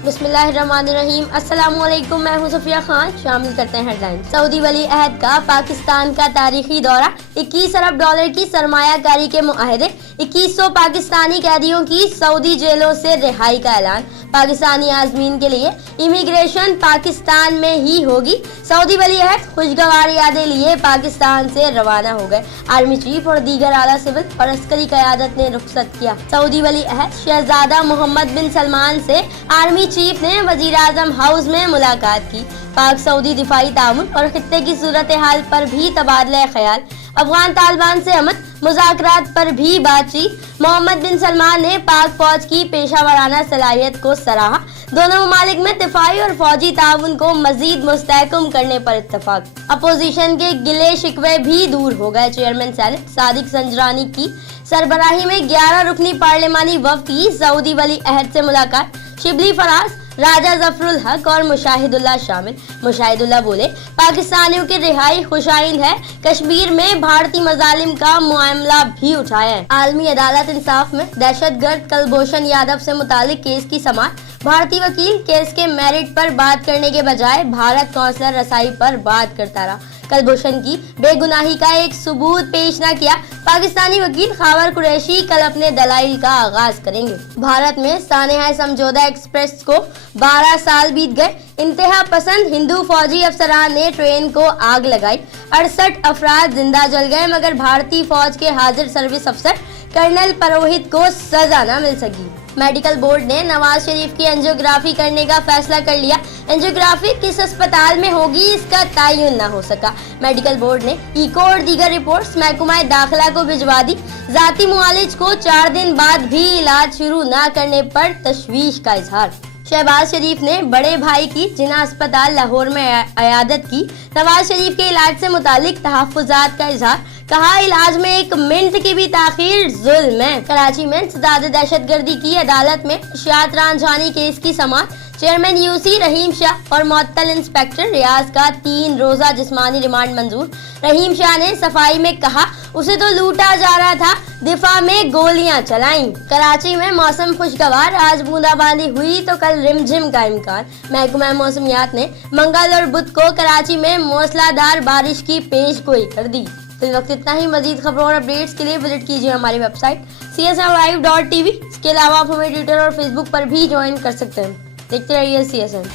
बिस्मिल्लाहिर्रहमानिर्रहीम। अस्सलाम वालेकुम, मैं हूं सफिया खान। शामिल करते हैं हेडलाइन। सऊदी वली अहद का पाकिस्तान का तारीखी दौरा, 21 अरब डॉलर की सरमायाकारी के मुआहदे, 2100 पाकिस्तानी कैदियों की सऊदी जेलों से रिहाई का ऐलान। पाकिस्तानी आज़मीन के लिए इमिग्रेशन पाकिस्तान में ही होगी। सऊदी वली अहद खुशगवार यादें लिए पाकिस्तान से रवाना हो गए। आर्मी चीफ और दीगर आला सिविल और अस्करी क़यादत ने रुखसत किया। सऊदी वली अहद शहजादा मोहम्मद बिन सलमान से आर्मी चीफ ने वजीर आजम हाउस में मुलाकात की। पाक सऊदी दिफाई ताउन और खित्ते की सूरत हाल पर भी तबादला ख्याल। अफगान तालिबान से अमन मुज़ाकरात पर भी बातचीत। मोहम्मद बिन सलमान ने पाक फौज की पेशा वराना सलाहियत को सराहा। दोनों ममालिक में दिफाई और फौजी ताउन को मजीद मुस्तहकम करने पर इत्तफाक। अपोजिशन के गिले शिकवे भी दूर हो गए। चेयरमैन सेनेट सादिक संजरानी की सरबराही में 11 रुकनी पार्लिमानी वफ्द की सऊदी वली अहद से मुलाकात। शिबली फराज, राजा जफरुल हक और मुशाहिदुल्लाह शामिल। मुशाहिदुल्लाह बोले, पाकिस्तानियों की रिहाई खुशाइंद है। कश्मीर में भारतीय मजालिम का मामला भी उठाया है। आलमी अदालत इंसाफ में दहशतगर्द कुलभूषण यादव से मुतालिक केस की समाअत। भारतीय वकील केस के मेरिट पर बात करने के बजाय भारत कौंसलर रसाई पर बात करता रहा। कुलभूषण की बेगुनाही का एक सबूत पेश न किया। पाकिस्तानी वकील खावर कुरैशी कल अपने दलाइल का आगाज करेंगे। भारत में सानेहा समझौता एक्सप्रेस को 12 साल बीत गए। इंतहा पसंद हिंदू फौजी अफसरान ने ट्रेन को आग लगाई। 68 अफराद जिंदा जल गए, मगर भारतीय फौज के हाजिर सर्विस अफसर कर्नल पुरोहित को सजा न मिल सकी। मेडिकल बोर्ड ने नवाज शरीफ की एंजियोग्राफी करने का फैसला कर लिया। एंजियोग्राफी किस अस्पताल में होगी, इसका तयन न हो सका। मेडिकल बोर्ड ने इको और दीगर रिपोर्ट्स महकमा दाखिला को भिजवा दी। जाती मुआलिज को 4 दिन बाद भी इलाज शुरू न करने पर तशवीश का इजहार। शहबाज शरीफ ने बड़े भाई की जिना अस्पताल लाहौर में अयादत की। नवाज शरीफ के इलाज से मुतालिक तहफ्फुजात का इजहार। कहा, इलाज में 1 मिनट की भी ताखीर जुल्म है। कराची में सदाद दहशतगर्दी की अदालत में शात रांझानी केस की समाअत। चेयरमैन यूसी रहीम शाह और मुअत्तल इंस्पेक्टर रियाज का 3 रोजा जिस्मानी रिमांड मंजूर। रहीम शाह ने सफाई में कहा, उसे तो लूटा जा रहा था, दिफा में गोलियां चलाईं। कराची में मौसम खुशगवार, आज बूंदाबांदी हुई तो कल रिमझिम का इम्कान। महकमा मौसमियात ने मंगल और बुध को कराची में मूसलाधार बारिश की पेशगोई कर दी। इस वक्त इतना ही। मजीद खबरों और अपडेट्स के लिए विजिट कीजिए हमारी वेबसाइट csnlive.tv। इसके अलावा आप हमें ट्विटर और फेसबुक पर भी ज्वाइन कर सकते हैं। देखते रहिए CSN।